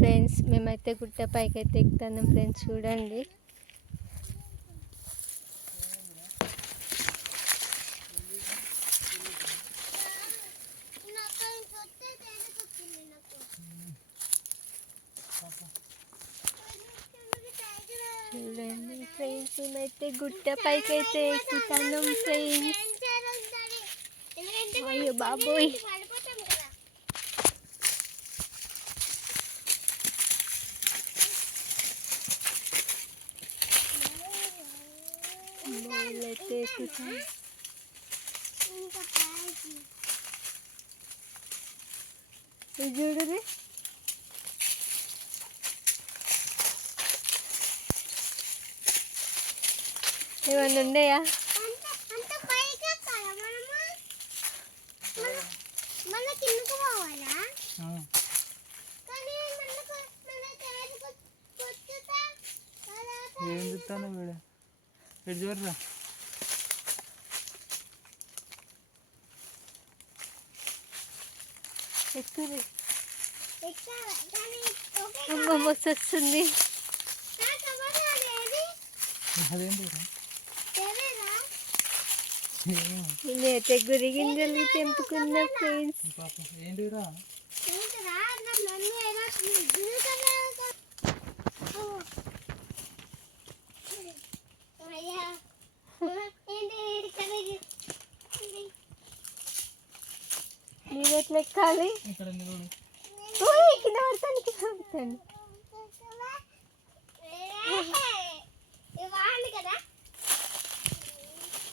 Friends. మేమైతే గుట్ట పైకి అయితే ఎక్కుతున్నాం ఫ్రెండ్స్, చూడండి. చూడండి ఫ్రెండ్స్, మేమైతే గుట్ట పైకి అయితే ఎక్కుతున్నాం ఫ్రెండ్స్. అయ్యో బాబోయ్, అయితే ఎక్కుతాం. ఇది చూడండి, ఏమన్నా ఉన్నాయా? ఏం చెప్తాను వీడు, ఎటు చూడరా. ఎక్కువ అమ్మ మస్తు వస్తుంది. నేనైతే గురి గింజలు తెంపుకున్నా ఫ్రెండ్స్. ఏంటిరా నేను ఎట్లా ఎక్కాలి? కింద పడతాను, కింద పడతాను.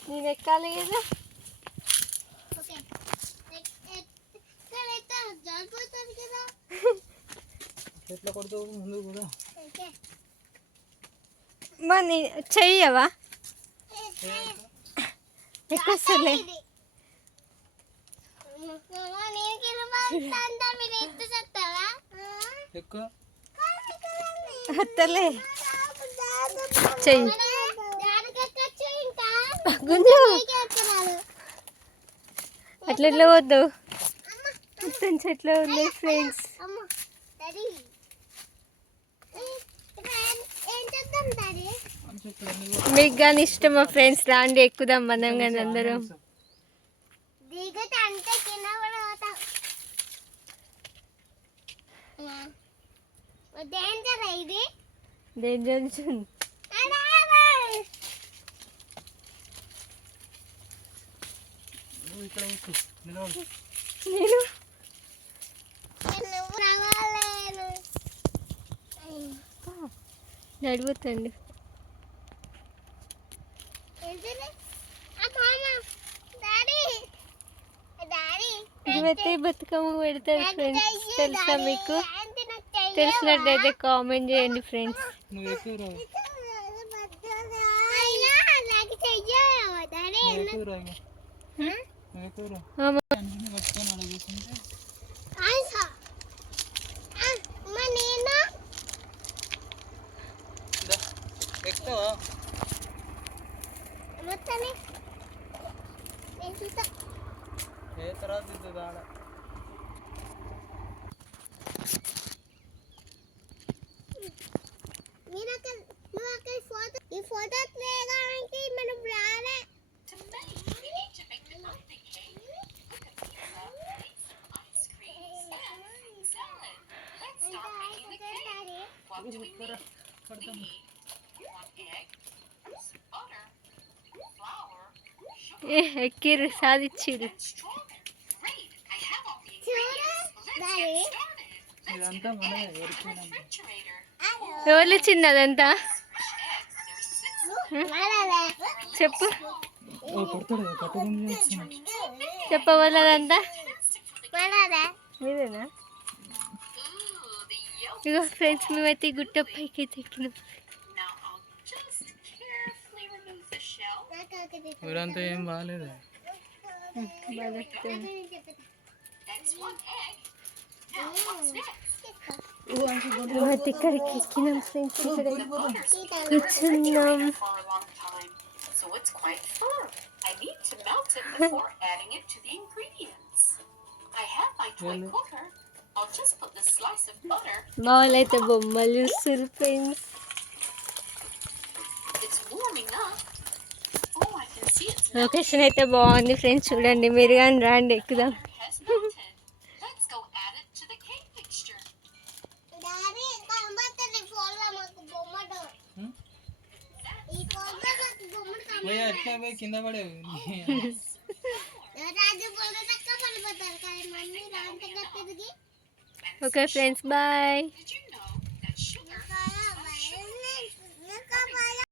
నేను ఎక్కాలి కదా. ఎట్లా కొడుతావు ముందు కూడా మరి చెయ్యవా? ఎక్కువలే. వస్తలే, చెయ్యి గుంజు. అట్లా ఎట్లా వద్దు, మొత్తం చెట్లు ఉన్నాయి ఫ్రెండ్స్. మీకు కానీ ఇష్టమా ఫ్రెండ్స్? రాండి ఎక్కుదాం మనం కానీ అందరం. డేంజర్ నేను నడుపుతండి. ఇవైతే బతుకమ్మ పెడతారు ఫ్రెండ్స్, తెలుసా మీకు? తెలిసినట్టయితే కామెంట్ చేయండి ఫ్రెండ్స్. ఈ ఫోటో తీయడానికి మనం రాలే. ఎక్కిర్రు, సాధించిర్రు. ఎవరు చిన్నదంతా చెప్పు, చెప్పవల్లదంతా మీరేనా? ఇగో ఫ్రెండ్స్, మేమైతే గుట్ట పైకి అయితే ఎక్కినాం. ఊరంతా ఏం బాగాలేదు. ఇక్కడికి ఎక్కినాం ఫ్రెండ్స్, ఇక్కడ కూర్చున్నాం. మా వాళ్ళు అయితే బొమ్మలు చూస్తారు ఫ్రెండ్స్. లొకేషన్ అయితే బాగుంది ఫ్రెండ్స్, చూడండి మీరు కానీ రండి ఎక్కుదాం. పోయి అట్లా పోయి కింద పడేవి. Okay friends, bye.